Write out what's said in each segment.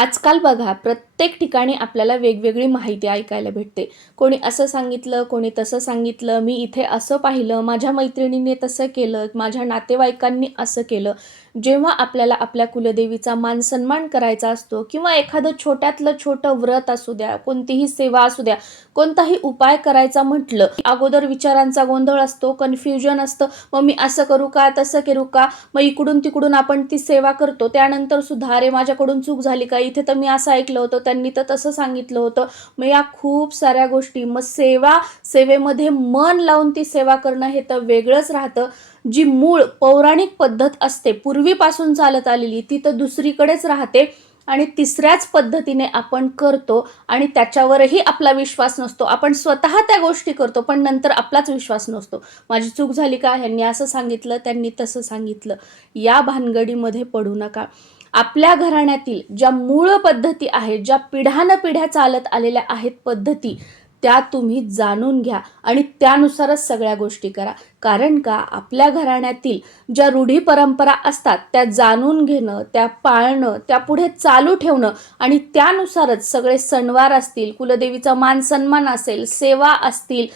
आजकाल बघा प्रत्येक ठिकाणी आपल्याला वेगवेगळी माहिती ऐकायला भेटते. कोणी असं सांगितलं कोणी तसं सांगितलं मी इथे असं पाहिलं माझ्या मैत्रिणीने तसं केलं माझ्या नातेवाईकांनी असं केलं. जेव्हा आपल्याला आपल्या कुलदेवीचा मान सन्मान करायचा असतो किंवा एखादं छोट्यातलं छोटं व्रत असू द्या कोणतीही सेवा असू द्या कोणताही उपाय करायचा म्हटलं अगोदर विचारांचा गोंधळ असतो कन्फ्युजन असतं मग मी असं करू का तसं करू का मग इकडून तिकडून आपण ती सेवा करतो. त्यानंतर सुद्धा अरे माझ्याकडून चूक झाली का? इथे तर मी असं ऐकलं होतं त्यांनी तर तसं सांगितलं होतं. मग या खूप साऱ्या गोष्टी मग सेवा सेवेमध्ये मन लावून ती सेवा करणं हे तर वेगळंच राहतं. जी मूळ पौराणिक पद्धत असते पूर्वीपासून चालत आलेली ती तर दुसरीकडेच राहते आणि तिसऱ्याच पद्धतीने आपण करतो आणि त्याच्यावरही आपला विश्वास नसतो. आपण स्वतः त्या गोष्टी करतो पण नंतर आपलाच विश्वास नसतो. माझी चूक झाली का? ह्यांनी असं सांगितलं त्यांनी तसं सांगितलं. या भानगडीमध्ये पडू नका. आपल्या घराण्यातील ज्या मूळ पद्धती आहेत ज्या पिढ्यानपिढ्या चालत आलेल्या आहेत पद्धती त्या तुम्ही जाणून घ्या आणि त्यानुसारच सगळ्या गोष्टी करा. कारण का? आपल्या घराण्यातील ज्या रूढी परंपरा असतात त्या जाणून घेणं त्या पाळणं त्या पुढे चालू ठेवणं आणि त्यानुसारच सगळे सणवार असतील कुलदेवीचा मान सन्मान असेल सेवा असतील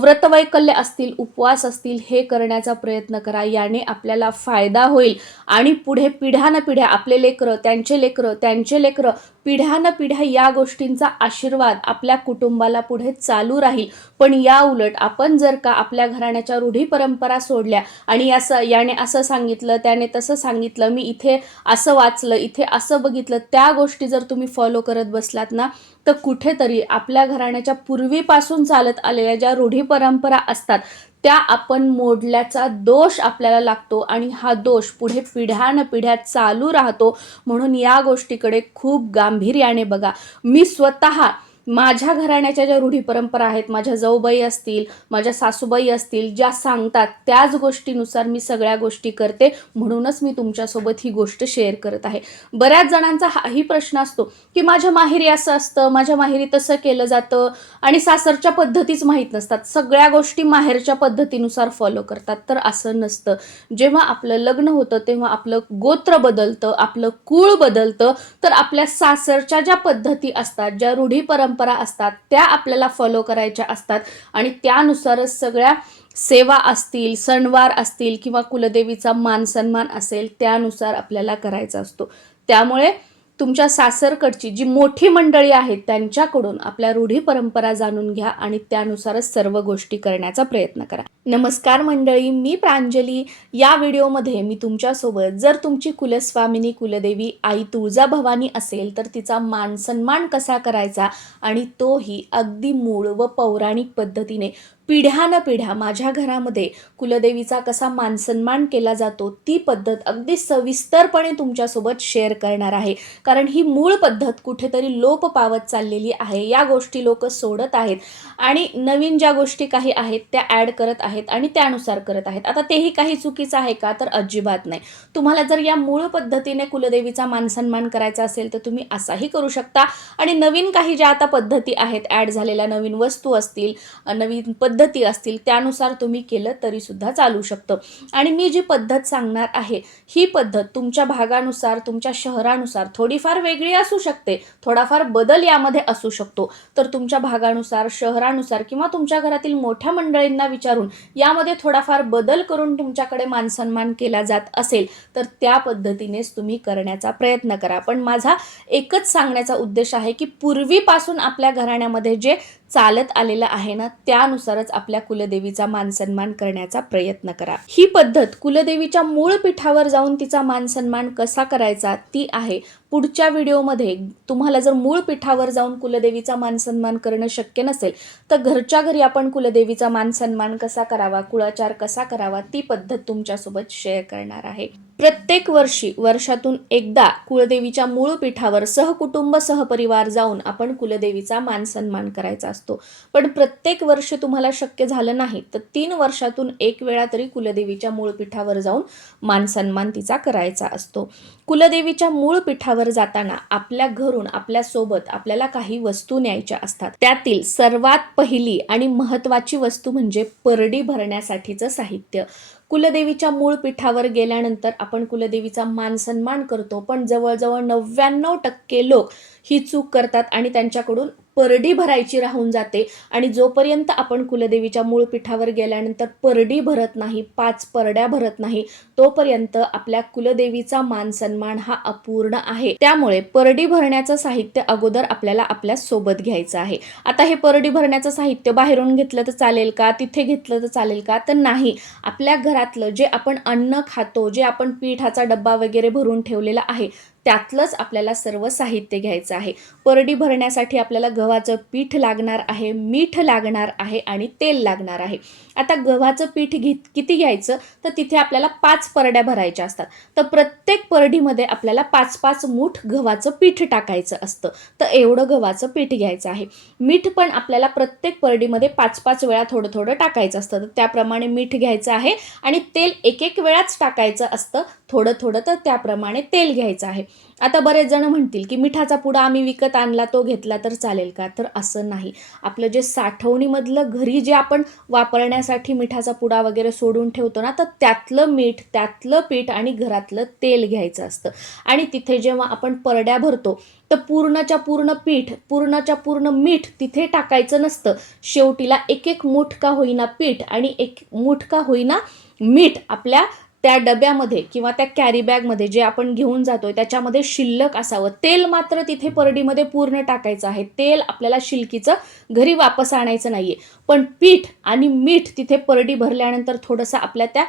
व्रतवैकल्य असतील उपवास असतील हे करण्याचा प्रयत्न करा. याने आपल्याला फायदा होईल. आणि पुढे पिढ्यानपिढ्या आपले लेकरं त्यांचे लेकरं त्यांचे लेकरं पिढ्यानपिढ्या या गोष्टींचा आशीर्वाद आपल्या कुटुंबाला पुढे चालू राहील. पण या उलट आपण जर का आपल्या घराण्याच्या रूढी परंपरा सोडल्या आणि असं याने असं सांगितलं त्याने तसं सांगितलं मी इथे असं वाचलं इथे असं बघितलं त्या गोष्टी जर तुम्ही फॉलो करत बसलात ना तर कुठेतरी आपल्या घराण्याच्या पूर्वीपासून चालत आलेल्या ज्या रूढी परंपरा असतात त्या आपण मोडल्याचा दोष आपल्याला लागतो आणि हा दोष पुढे पिढ्यान पिढ्या चालू राहतो. म्हणून या गोष्टीकडे खूप गांभीर्याने बघा. मी स्वतः माझ्या घराण्याच्या ज्या रूढी परंपरा आहेत माझ्या जाऊबाई असतील माझ्या सासूबाई असतील ज्या सांगतात त्याच गोष्टीनुसार मी सगळ्या गोष्टी करते म्हणूनच मी तुमच्यासोबत ही गोष्ट शेअर करत आहे. बऱ्याच जणांचा हाही प्रश्न असतो की माझ्या माहेरी असं असतं माझ्या माहेरी तसं केलं जातं आणि सासरच्या पद्धतीच माहीत नसतात. सगळ्या गोष्टी माहेरच्या पद्धतीनुसार फॉलो करतात. तर असं नसतं. जेव्हा आपलं लग्न होतं तेव्हा आपलं गोत्र बदलतं आपलं कुळ बदलतं तर आपल्या सासरच्या ज्या पद्धती असतात ज्या रूढी परंपरा परंपरा असतात त्या आपल्याला फॉलो करायच्या असतात आणि त्यानुसारच सगळ्या सेवा असतील सणवार असतील किंवा कुलदेवीचा मान सन्मान असेल त्यानुसार आपल्याला करायचा असतो. त्यामुळे तुमच्या सासरकडची जी मोठी मंडळी आहेत त्यांच्याकडून आपल्या रूढी परंपरा जाणून घ्या आणि त्यानुसारच सर्व गोष्टी करण्याचा प्रयत्न करा. नमस्कार मंडळी मी प्रांजली. या व्हिडिओमध्ये मी तुमच्यासोबत जर तुमची कुलस्वामिनी कुलदेवी आई तुळजाभवानी असेल तर तिचा मान सन्मान कसा करायचा आणि तोही अगदी मूळ व पौराणिक पद्धतीने पिढ्यानपिढ्या माझ्या घरामध्ये कुलदेवीचा कसा मानसन्मान केला जातो ती पद्धत अगदी सविस्तरपणे तुमच्यासोबत शेअर करणार आहे. कारण ही मूळ पद्धत कुठेतरी लोप पावत चाललेली आहे या गोष्टी लोक सोडत आहेत. आणि नवीन ज्या गोष्टी काही आहेत त्या ॲड करत आहेत आणि त्यानुसार करत आहेत. आता तेही काही चुकीचं आहे का? तर अजिबात नाही. तुम्हाला जर या मूळ पद्धतीने कुलदेवीचा मानसन्मान करायचा असेल तर तुम्ही असाही करू शकता. आणि नवीन काही ज्या आता पद्धती आहेत ॲड झालेल्या नवीन वस्तू असतील नवीन पद्धती पद्धती असतील त्यानुसार तुम्ही केलं तरी सुद्धा चालू शकतं. आणि मी जी पद्धत सांगणार आहे ही पद्धत तुमच्या भागानुसार तुमच्या शहरानुसार थोडीफार वेगळी असू शकते. थोडाफार बदल यामध्ये असू शकतो. तर तुमच्या भागानुसार शहरानुसार किंवा तुमच्या घरातील मोठ्या मंडळींना विचारून यामध्ये थोडाफार बदल करून तुमच्याकडे मानसन्मान केला जात असेल तर त्या पद्धतीनेच तुम्ही करण्याचा प्रयत्न करा. पण माझा एकच सांगण्याचा उद्देश आहे की पूर्वीपासून आपल्या घराण्यामध्ये जे चालत आलेलं आहे ना त्यानुसारच आपल्या कुलदेवीचा मानसन्मान करण्याचा प्रयत्न करा. ही पद्धत कुलदेवीच्या मूळ पीठावर जाऊन तिचा मानसन्मान कसा करायचा ती आहे. पुढच्या व्हिडिओमध्ये तुम्हाला जर मूळ पीठावर जाऊन कुलदेवीचा मानसन्मान करणं शक्य नसेल तर घरच्या घरी आपण कुलदेवीचा मानसन्मान कसा करावा कुळाचार कसा करावा ती पद्धत तुमच्यासोबत शेअर करणार आहे. प्रत्येक वर्षी वर्षातून एकदा कुलदेवीच्या मूळ पीठावर सहकुटुंब सहपरिवार जाऊन आपण कुलदेवीचा मानसन्मान करायचा असतो. पण प्रत्येक वर्ष तुम्हाला शक्य झालं नाही तर तीन वर्षातून एक वेळा तरी कुलदेवीच्या मूळ पीठावर जाऊन मानसन्मान तिचा करायचा असतो. कुलदेवीच्या मूळ पीठावर जाताना आपल्या घरून आपल्यासोबत आपल्याला काही वस्तू न्यायच्या असतात. त्यातील सर्वात पहिली आणि महत्वाची वस्तू म्हणजे परडी भरण्यासाठीचं साहित्य. कुलदेवीच्या मूळ पीठावर गेल्यानंतर आपण कुलदेवीचा मान सन्मान करतो पण जवळजवळ नव्याण्णव टक्के लोक ही चूक करतात आणि त्यांच्याकडून परडी भरायची राहून जाते आणि जोपर्यंत आपण कुलदेवीच्या मूळ पीठावर गेल्यानंतर परडी भरत नाही पाच परड्या भरत नाही तोपर्यंत आपल्या कुलदेवीचा मान सन्मान हा अपूर्ण आहे. त्यामुळे परडी भरण्याचं साहित्य अगोदर आपल्याला आपल्यासोबत घ्यायचं आहे. आता हे परडी भरण्याचं साहित्य बाहेरून घेतलं तर चालेल का? तिथे घेतलं तर चालेल का? तर नाही. आपल्या घरातलं जे आपण अन्न खातो जे आपण पीठाचा डब्बा वगैरे भरून ठेवलेला आहे त्यातलंच आपल्याला सर्व साहित्य घ्यायचं आहे. परडी भरण्यासाठी आपल्याला गव्हाचं पीठ लागणार आहे मीठ लागणार आहे आणि तेल लागणार आहे. आता गव्हाचं पीठ घे किती घ्यायचं? तर तिथे आपल्याला पाच परड्या भरायच्या असतात. तर प्रत्येक परडीमध्ये आपल्याला पाच पाच मूठ गव्हाचं पीठ टाकायचं असतं. तर एवढं गव्हाचं पीठ घ्यायचं आहे. मीठ पण आपल्याला प्रत्येक परडीमध्ये पाच पाच वेळा थोडं थोडं टाकायचं असतं. तर त्याप्रमाणे मीठ घ्यायचं आहे आणि तेल एक एक वेळाच टाकायचं असतं. थोडं थोडं तर त्याप्रमाणे तेल घ्यायचं आहे. आता बरेच जण म्हणतील की मिठाचा पुडा आम्ही विकत आणला तो घेतला तर चालेल का? तर असं नाही. आपलं जे साठवणीमधलं घरी जे आपण वापरण्यासाठी मिठाचा पुडा वगैरे सोडून ठेवतो ना तर त्यातलं मीठ त्यातलं पीठ आणि घरातलं तेल घ्यायचं असतं. आणि तिथे जेव्हा आपण परड्या भरतो तर पूर्णच्या पूर्ण पीठ पूर्णच्या पूर्ण मीठ तिथे टाकायचं नसतं. शेवटीला एक एक मूठ का होईना पीठ आणि एक मूठ का होईना मीठ आपल्या त्या डब्यामध्ये किंवा त्या कॅरी बॅगमध्ये जे आपण घेऊन जातोय त्याच्यामध्ये शिल्लक असावं. तेल मात्र तिथे परडीमध्ये पूर्ण टाकायचं आहे. तेल आपल्याला शिल्कीचं घरी वापस आणायचं नाहीये. पण पीठ आणि मीठ तिथे परडी भरल्यानंतर थोडंसं आपल्या त्या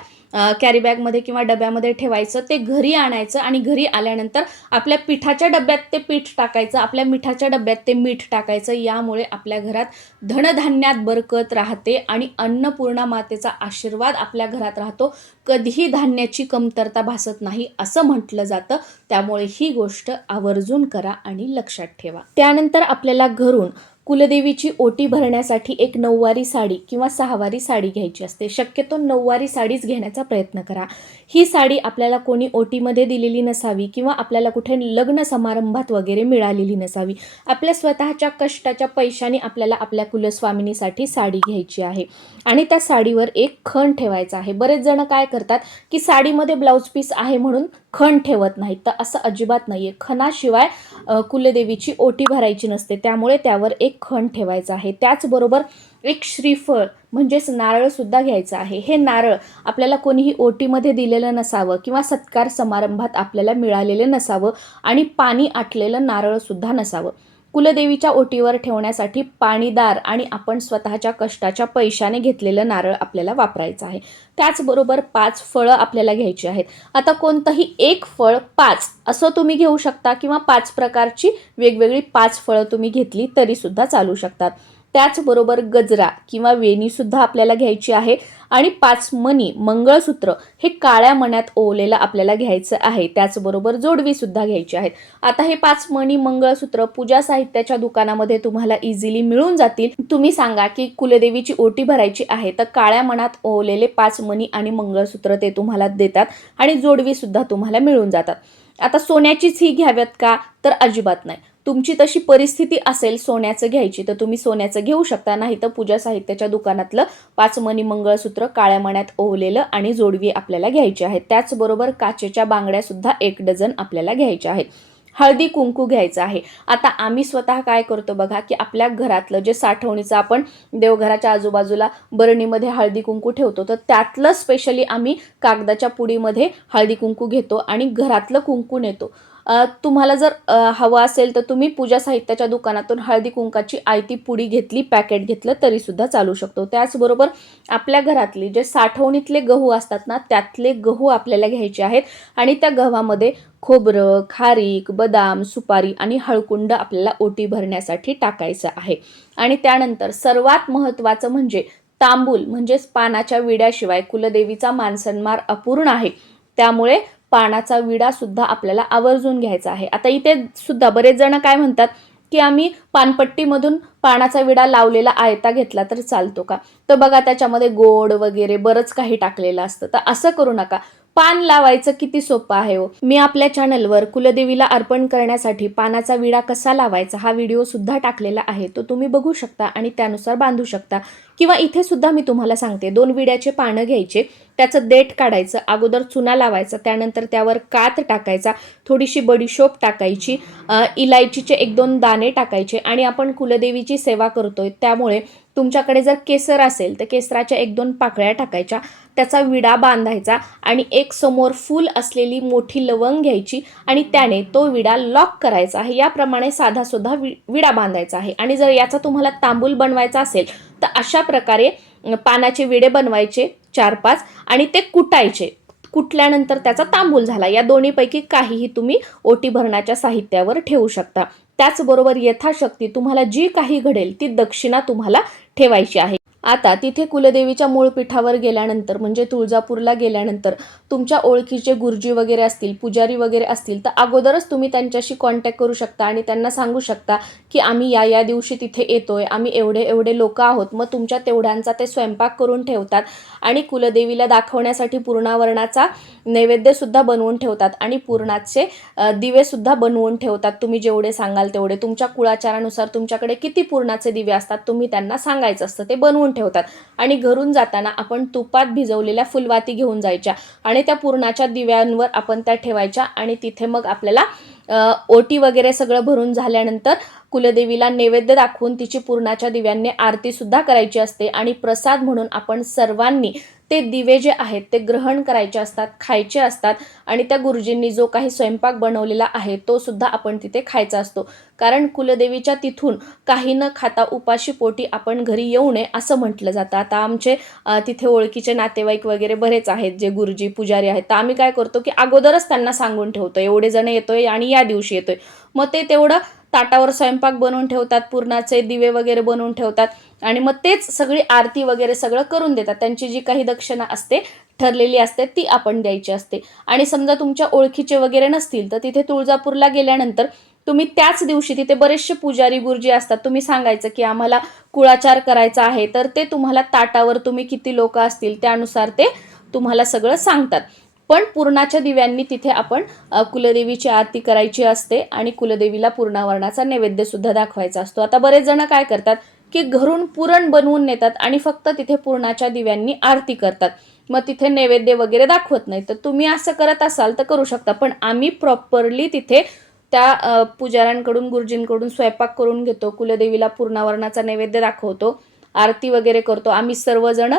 कॅरी बॅगमध्ये किंवा डब्यामध्ये ठेवायचं ते घरी आणायचं आणि घरी आल्यानंतर आपल्या पिठाच्या डब्यात ते पीठ टाकायचं आपल्या मिठाच्या डब्यात ते मीठ टाकायचं. यामुळे आपल्या घरात धनधान्यात बरकत राहते आणि अन्नपूर्णा मातेचा आशीर्वाद आपल्या घरात राहतो. कधीही धान्याची कमतरता भासत नाही असं म्हटलं जातं. त्यामुळे ही गोष्ट आवर्जून करा आणि लक्षात ठेवा. त्यानंतर आपल्याला घरून कुलदेवीची ओटी भरण्यासाठी एक नऊवारी साडी किंवा सहावारी साडी घ्यायची असते. शक्यतो नऊवारी साडीच घेण्याचा प्रयत्न करा. ही साडी आपल्याला कोणी ओटीमध्ये दिलेली नसावी किंवा आपल्याला कुठे लग्न समारंभात वगैरे मिळालेली नसावी. आपल्या स्वतःच्या कष्टाच्या पैशाने आपल्याला आपल्या कुलस्वामिनीसाठी साडी घ्यायची आहे. आणि त्या साडीवर एक खण ठेवायचा आहे. बरेच जण काय करतात की साडीमध्ये ब्लाऊज पीस आहे म्हणून खण ठेवत नाहीत. तर असं अजिबात नाही आहे खणाशिवाय कुलदेवीची ओटी भरायची नसते. त्यामुळे त्यावर एक खण ठेवायचा आहे. त्याचबरोबर एक श्रीफळ म्हणजेच नारळसुद्धा घ्यायचं आहे. हे नारळ आपल्याला कोणीही ओटीमध्ये दिलेलं नसावं किंवा सत्कार समारंभात आपल्याला मिळालेलं नसावं आणि पाणी आटलेलं नारळसुद्धा नसावं. कुलदेवीच्या ओटीवर ठेवण्यासाठी पाणीदार आणि आपण स्वतःच्या कष्टाच्या पैशाने घेतलेलं नारळ आपल्याला वापरायचं आहे. त्याचबरोबर पाच फळं आपल्याला घ्यायची आहेत. आता कोणतंही एक फळ पाच असं तुम्ही घेऊ शकता किंवा पाच प्रकारची वेगवेगळी पाच फळं तुम्ही घेतली तरीसुद्धा चालू शकतात. त्याचबरोबर गजरा किंवा वेणीसुद्धा आपल्याला घ्यायची आहे. आणि पाच मणी मंगळसूत्र हे काळ्या मण्यात ओवलेलं आपल्याला घ्यायचं आहे. त्याचबरोबर जोडवीसुद्धा घ्यायची आहेत. आता हे पाच मणी मंगळसूत्र पूजा साहित्याच्या दुकानामध्ये तुम्हाला इझिली मिळून जातील. तुम्ही सांगा की कुलदेवीची ओटी भरायची आहे तर काळ्या मनात ओवलेले पाच मणी आणि मंगळसूत्र ते तुम्हाला देतात आणि जोडवीसुद्धा तुम्हाला मिळून जातात. आता सोन्याचीच ही घ्याव्यात का? तर अजिबात नाही. तुमची तशी परिस्थिती असेल सोन्याचं घ्यायची तर तुम्ही सोन्याचं घेऊ शकता. नाही तर पूजा साहित्याच्या दुकानातलं पाचमणी मंगळसूत्र काळ्या मण्यात ओवलेलं आणि जोडवी आपल्याला घ्यायची आहेत त्याचबरोबर काचेच्या बांगड्या सुद्धा एक डझन आपल्याला घ्यायच्या आहेत. हळदी कुंकू घ्यायचं आहे. आता आम्ही स्वतः काय करतो बघा की आपल्या घरातलं जे साठवणीचं आपण देवघराच्या आजूबाजूला बरणीमध्ये हळदी कुंकू ठेवतो तर त्यातलं स्पेशली आम्ही कागदाच्या पुडीमध्ये हळदी कुंकू घेतो आणि घरातलं कुंकू नेतो. तुम्हाला जर हवं असेल तर तुम्ही पूजा साहित्याच्या दुकानातून हळदी कुंकाची आयती पुडी घेतली पॅकेट घेतलं तरीसुद्धा चालू शकतो. त्याचबरोबर आपल्या घरातले जे साठवणीतले गहू असतात ना त्यातले गहू आपल्याला घ्यायचे आहेत आणि त्या गव्हामध्ये खोबरं खारीक बदाम सुपारी आणि हळकुंड आपल्याला ओटी भरण्यासाठी टाकायचं आहे. आणि त्यानंतर सर्वात महत्त्वाचं म्हणजे तांबूल म्हणजेच पानाच्या विड्याशिवाय कुलदेवीचा मानसन्मार अपूर्ण आहे. त्यामुळे पानाचा विडा सुद्धा आपल्याला आवर्जून घ्यायचा आहे. आता इथे सुद्धा बरेच जण काय म्हणतात की आम्ही पानपट्टीमधून पानाचा विडा लावलेला आयता घेतला तर चालतो का? तर बघा त्याच्यामध्ये गोड वगैरे बरंच काही टाकलेलं असतं. तर असं करू नका. पान लावायचं किती सोपं आहे हो. मी आपल्या चॅनलवर कुलदेवीला अर्पण करण्यासाठी पानाचा विडा कसा लावायचा हा व्हिडिओ सुद्धा टाकलेला आहे. तो तुम्ही बघू शकता आणि त्यानुसार बांधू शकता. किंवा इथे सुद्धा मी तुम्हाला सांगते दोन विड्याचे पानं घ्यायचे त्याचं देठ काढायचं अगोदर चुना लावायचा त्यानंतर त्यावर कात टाकायचा थोडीशी बडीशोप टाकायची इलायचीचे एक दोन दाणे टाकायचे आणि आपण कुलदेवीची सेवा करतोय. त्यामुळे तुमच्याकडे जर केसर असेल तर केसराच्या एक दोन पाकळ्या टाकायच्या त्याचा विडा बांधायचा आणि एक समोर फूल असलेली मोठी लवंग घ्यायची आणि त्याने तो विडा लॉक करायचा आहे. याप्रमाणे साधा सुद्धा वि विडा बांधायचा आहे. आणि जर याचा तुम्हाला तांबूल बनवायचा असेल तर अशा प्रकारे पानाचे विडे बनवायचे चार पाच आणि ते कुटायचे. कुटल्यानंतर त्याचा तांबूल झाला. या दोन्हीपैकी काहीही तुम्ही ओटी भरण्याच्या साहित्यावर ठेवू शकता. त्याचबरोबर यथाशक्ती तुम्हाला जी काही घडेल ती दक्षिणा तुम्हाला ठेवायची आहे. आता तिथे कुलदेवीच्या मूळ पीठावर गेल्यानंतर म्हणजे तुळजापूरला गेल्यानंतर तुमच्या ओळखीचे गुरुजी वगैरे असतील पुजारी वगैरे असतील तर अगोदरच तुम्ही त्यांच्याशी कॉन्टॅक्ट करू शकता आणि त्यांना सांगू शकता की आम्ही या या दिवशी तिथे येतोय आम्ही एवढे एवढे लोक आहोत मग तुमच्या तेवढ्यांचा ते स्वयंपाक करून ठेवतात आणि कुलदेवीला दाखवण्यासाठी पूर्णावरणाचा नैवेद्यसुद्धा बनवून ठेवतात आणि पूर्णाचे दिवेसुद्धा बनवून ठेवतात. तुम्ही जेवढे सांगाल तेवढे. तुमच्या कुळाचारानुसार तुमच्याकडे किती पूर्णाचे दिवे असतात तुम्ही त्यांना सांगायचं असतं ते बनवून ठेवतात. आणि घरून जाताना आपण तुपात भिजवलेल्या फुलवाती घेऊन जायच्या आणि त्या पुरणाच्या दिव्यांवर आपण त्या ठेवायच्या आणि तिथे मग आपल्याला ओटी वगैरे सगळं भरून झाल्यानंतर कुलदेवीला नैवेद्य दाखवून तिची पूर्णाच्या दिव्यांनी आरतीसुद्धा करायची असते. आणि प्रसाद म्हणून आपण सर्वांनी ते दिवे जे आहेत ते ग्रहण करायचे असतात खायचे असतात आणि त्या गुरुजींनी जो काही स्वयंपाक बनवलेला आहे तो सुद्धा आपण तिथे खायचा असतो. कारण कुलदेवीच्या तिथून काही न खाता उपाशी पोटी आपण घरी येऊ नये असं म्हटलं जातं. आता आमचे तिथे ओळखीचे नातेवाईक वगैरे बरेच आहेत जे गुरुजी पुजारी आहेत. तर आम्ही काय करतो की अगोदरच त्यांना सांगून ठेवतो एवढे जण येतोय आणि या दिवशी येतोय. मग ते तेवढं ताटावर स्वयंपाक बनवून ठेवतात पूर्णाचे दिवे वगैरे बनवून ठेवतात आणि मग तेच सगळी आरती वगैरे सगळं करून देतात. त्यांची जी काही दक्षिणा असते ठरलेली असते ती आपण द्यायची असते. आणि समजा तुमच्या ओळखीचे वगैरे नसतील तर तिथे तुळजापूरला गेल्यानंतर तुम्ही त्याच दिवशी तिथे बरेचसे पुजारी गुरुजी असतात. तुम्ही सांगायचं की आम्हाला कुळाचार करायचा आहे तर ते तुम्हाला ताटावर तुम्ही किती लोक असतील त्यानुसार ते तुम्हाला सगळं सांगतात. पण पूर्णाच्या दिव्यांनी तिथे आपण कुलदेवीची आरती करायची असते आणि कुलदेवीला पूर्णावरणाचा नैवेद्य सुद्धा दाखवायचा असतो. आता बरेच जण काय करतात की घरून पुरण बनवून नेतात आणि फक्त तिथे पूर्णाच्या दिव्यांनी आरती करतात. मग तिथे नैवेद्य वगैरे दाखवत नाही तर तुम्ही असं करत असाल तर करू शकता. पण आम्ही प्रॉपरली तिथे त्या पुजाऱ्यांकडून गुरुजींकडून स्वयंपाक करून घेतो. कुलदेवीला पूर्णावरणाचा नैवेद्य दाखवतो. आरती वगैरे करतो. आम्ही सर्वजण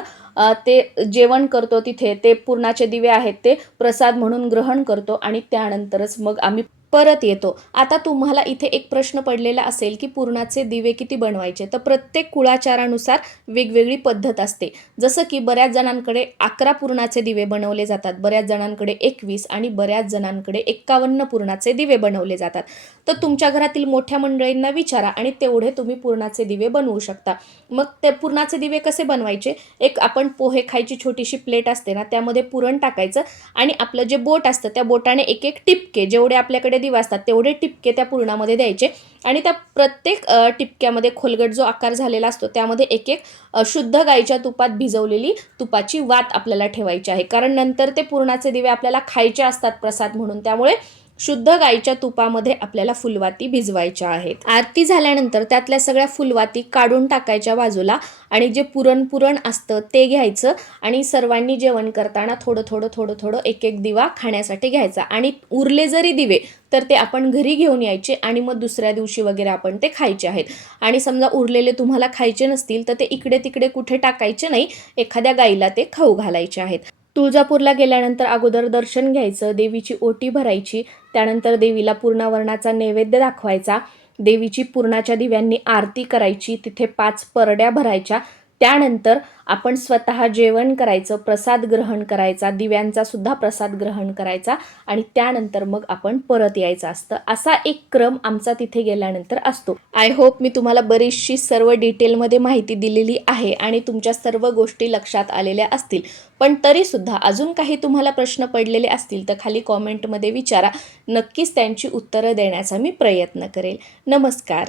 ते जेवण करतो तिथे. ते पूर्णाचे दिवे आहेत ते प्रसाद म्हणून ग्रहण करतो आणि त्यानंतरच मग आम्ही परत येतो. आता तुम्हाला इथे एक प्रश्न पडलेला असेल की पूर्णाचे दिवे किती बनवायचे? तर प्रत्येक कुळाचारानुसार वेगवेगळी पद्धत असते. जसं की बऱ्याच जणांकडे अकरा पूर्णाचे दिवे बनवले जातात. बऱ्याच जणांकडे एकवीस आणि बऱ्याच जणांकडे एक्कावन्न पूर्णाचे दिवे बनवले जातात. तर तुमच्या घरातील मोठ्या मंडळींना विचारा आणि तेवढे तुम्ही पूर्णाचे दिवे बनवू शकता. मग ते पूर्णाचे दिवे कसे बनवायचे? एक आपण पोहे खायची छोटीशी प्लेट असते ना त्यामध्ये पुरण टाकायचं आणि आपलं जे बोट असतं त्या बोटाने एक एक टिपके जेवढे आपल्याकडे दिवे असतात तेवढे टिपके त्या पूर्णामध्ये द्यायचे. आणि त्या प्रत्येक टिपक्यामध्ये खोलगट जो आकार झालेला असतो त्यामध्ये एक एक शुद्ध गाईच्या तुपात भिजवलेली तुपाची वात आपल्याला ठेवायची आहे. कारण नंतर ते पूर्णाचे दिवे आपल्याला खायचे असतात प्रसाद म्हणून त्यामुळे शुद्ध गाईच्या तुपामध्ये आपल्याला फुलवाती भिजवायच्या आहेत. आरती झाल्यानंतर त्यातल्या सगळ्या फुलवाती काढून टाकायच्या बाजूला आणि जे पुरण पुरण असतं ते घ्यायचं आणि सर्वांनी जेवण करताना थोडं थोडं थोडं थोडं एक एक दिवा खाण्यासाठी घ्यायचा. आणि उरले जरी दिवे तर ते आपण घरी घेऊन यायचे आणि मग दुसऱ्या दिवशी वगैरे आपण ते खायचे आहेत. आणि समजा उरलेले तुम्हाला खायचे नसतील तर ते इकडे तिकडे कुठे टाकायचे नाही एखाद्या गाईला ते खाऊ घालायचे आहेत. तुळजापूरला गेल्यानंतर अगोदर दर्शन घ्यायचं देवीची ओटी भरायची त्यानंतर देवीला पूर्णावरणाचा नैवेद्य दाखवायचा देवीची पूर्णाच्या दिव्यांनी आरती करायची तिथे पाच परड्या भरायच्या त्यानंतर आपण स्वतः जेवण करायचं प्रसाद ग्रहण करायचा दिव्यांचा सुद्धा प्रसाद ग्रहण करायचा आणि त्यानंतर मग आपण परत यायचं असतं. असा एक क्रम आमचा तिथे गेल्यानंतर असतो. आय होप मी तुम्हाला बरीचशी सर्व डिटेलमध्ये माहिती दिलेली आहे आणि तुमच्या सर्व गोष्टी लक्षात आलेल्या असतील. पण तरीसुद्धा अजून काही तुम्हाला प्रश्न पडलेले असतील तर खाली कॉमेंटमध्ये विचारा. नक्कीच त्यांची उत्तरं देण्याचा मी प्रयत्न करेल. नमस्कार.